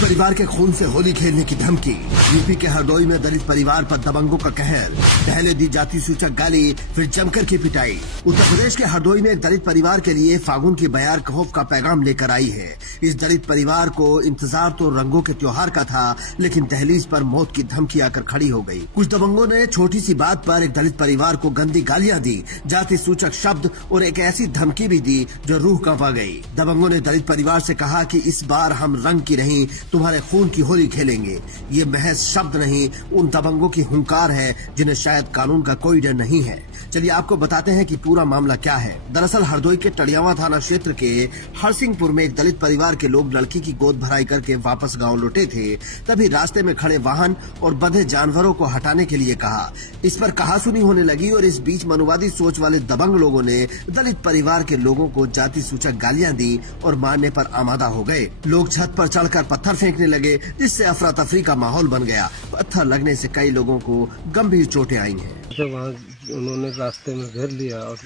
परिवार के खून से होली खेलने की धमकी। यूपी के हरदोई में दलित परिवार पर दबंगों का कहर। पहले दी जाति सूचक गाली, फिर जमकर की पिटाई। उत्तर प्रदेश के हरदोई में एक दलित परिवार के लिए फागुन की बयार खौफ का पैगाम लेकर आई है। इस दलित परिवार को इंतजार तो रंगों के त्योहार का था, लेकिन दहलीज पर मौत की धमकी आकर खड़ी हो गई। कुछ दबंगों ने छोटी सी बात पर एक दलित परिवार को गंदी गालियां दी, जाति सूचक शब्द और एक ऐसी धमकी भी दी जो रूह कांपा गई। दबंगों ने दलित परिवार से कहा कि इस बार हम रंग की नहीं, तुम्हारे खून की होली खेलेंगे। ये महज शब्द नहीं, उन दबंगों की हुंकार है जिन्हें शायद कानून का कोई डर नहीं है। चलिए आपको बताते हैं कि पूरा मामला क्या है। दरअसल हरदोई के टड़ियावा थाना क्षेत्र के हरसिंहपुर में एक दलित परिवार के लोग लड़की की गोद भराई करके वापस गांव लौटे थे। तभी रास्ते में खड़े वाहन और बंधे जानवरों को हटाने के लिए कहा। इस पर कहासुनी होने लगी और इस बीच मनुवादी सोच वाले दबंग लोगों ने दलित परिवार के लोगों को जाति सूचक गालियां दी और मारने पर आमादा हो गए। लोग छत पर चढ़कर पत्थर फेंकने लगे, जिससे अफरा तफरी का माहौल बन गया। पत्थर लगने से कई लोगों को गंभीर चोटें आई हैं। वहाँ उन्होंने रास्ते में घेर लिया और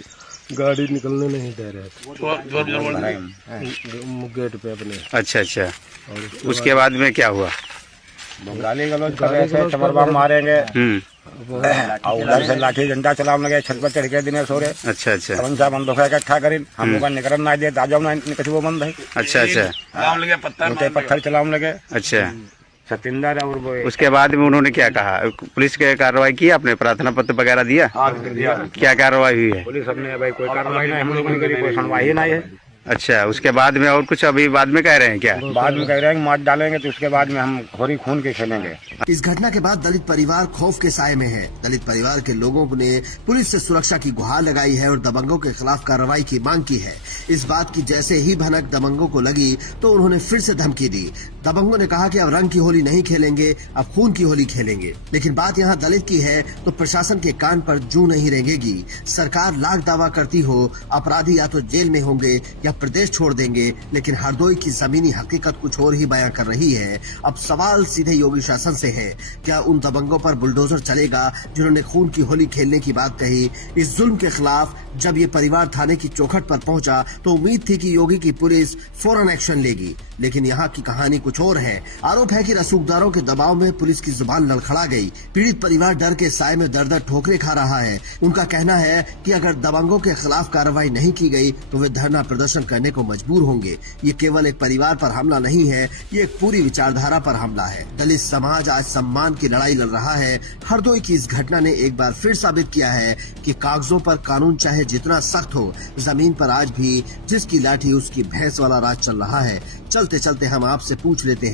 गाड़ी निकलने नहीं दे रहे थे गेट पे अपने। अच्छा। और उसके बाद में क्या हुआ? गाली गलौज कर रहे थे, चमरबम मारेंगे और उधर से लाठी डंडा चलाने लगे। छत पर चढ़ के दिनेश हो रहे। अच्छा। कौन सा बंद होकर इकट्ठा करें, हम लोग निकल ना दे, ताजा वो बंद है। अच्छा। पत्थर चलाने लगे। अच्छा। सतिंदर और वो उसके बाद में उन्होंने क्या कहा? पुलिस के कार्रवाई की? आपने प्रार्थना पत्र वगैरह दिया? क्या कार्रवाई हुई है? पुलिस हमने भाई कोई कार्रवाई नहीं, हम लोगों ने करी, कोई सुनवाई नहीं है। अच्छा, उसके बाद में और कुछ अभी बाद में कह रहे हैं क्या? बाद में कह रहे हैं मार डालेंगे, तो उसके बाद में हम होरी खून के खेलेंगे। इस घटना के बाद दलित परिवार खौफ के साए में है। दलित परिवार के लोगों ने पुलिस से सुरक्षा की गुहार लगाई है और दबंगों के खिलाफ कार्रवाई की मांग की है। इस बात की जैसे ही भनक दबंगों को लगी तो उन्होंने फिर से धमकी दी। दबंगों ने कहा कि अब रंग की होली नहीं खेलेंगे, अब खून की होली खेलेंगे। लेकिन बात यहाँ दलित की है तो प्रशासन के कान पर जूं नहीं रेंगेगी। सरकार लाख दावा करती हो, अपराधी या तो जेल में होंगे या प्रदेश छोड़ देंगे, लेकिन हरदोई की जमीनी हकीकत कुछ और ही बयां कर रही है। अब सवाल सीधे योगी शासन से है, क्या उन दबंगों पर बुलडोजर चलेगा जिन्होंने खून की होली खेलने की बात कही? इस जुल्म के खिलाफ जब ये परिवार थाने की चौखट पर पहुंचा तो उम्मीद थी कि योगी की पुलिस फौरन एक्शन लेगी, लेकिन यहाँ की कहानी कुछ और है। आरोप है कि रसूखदारों के दबाव में पुलिस की जुबान लड़खड़ा गई। पीड़ित परिवार डर के साए में दर-दर ठोकरे खा रहा है। उनका कहना है कि अगर दबंगों के खिलाफ कार्रवाई नहीं की गई तो वे धरना प्रदर्शन करने को मजबूर होंगे। ये केवल एक परिवार पर हमला नहीं है, ये एक पूरी विचारधारा पर हमला है। दलित समाज आज सम्मान की लड़ाई लड़ रहा है। हरदोई की इस घटना ने एक बार फिर साबित किया है कि कागजों पर कानून चाहे जितना सख्त हो, जमीन पर आज भी जिसकी लाठी उसकी भैंस वाला राज चल रहा है। चलते चलते हम आपसे पूछ लेते हैं,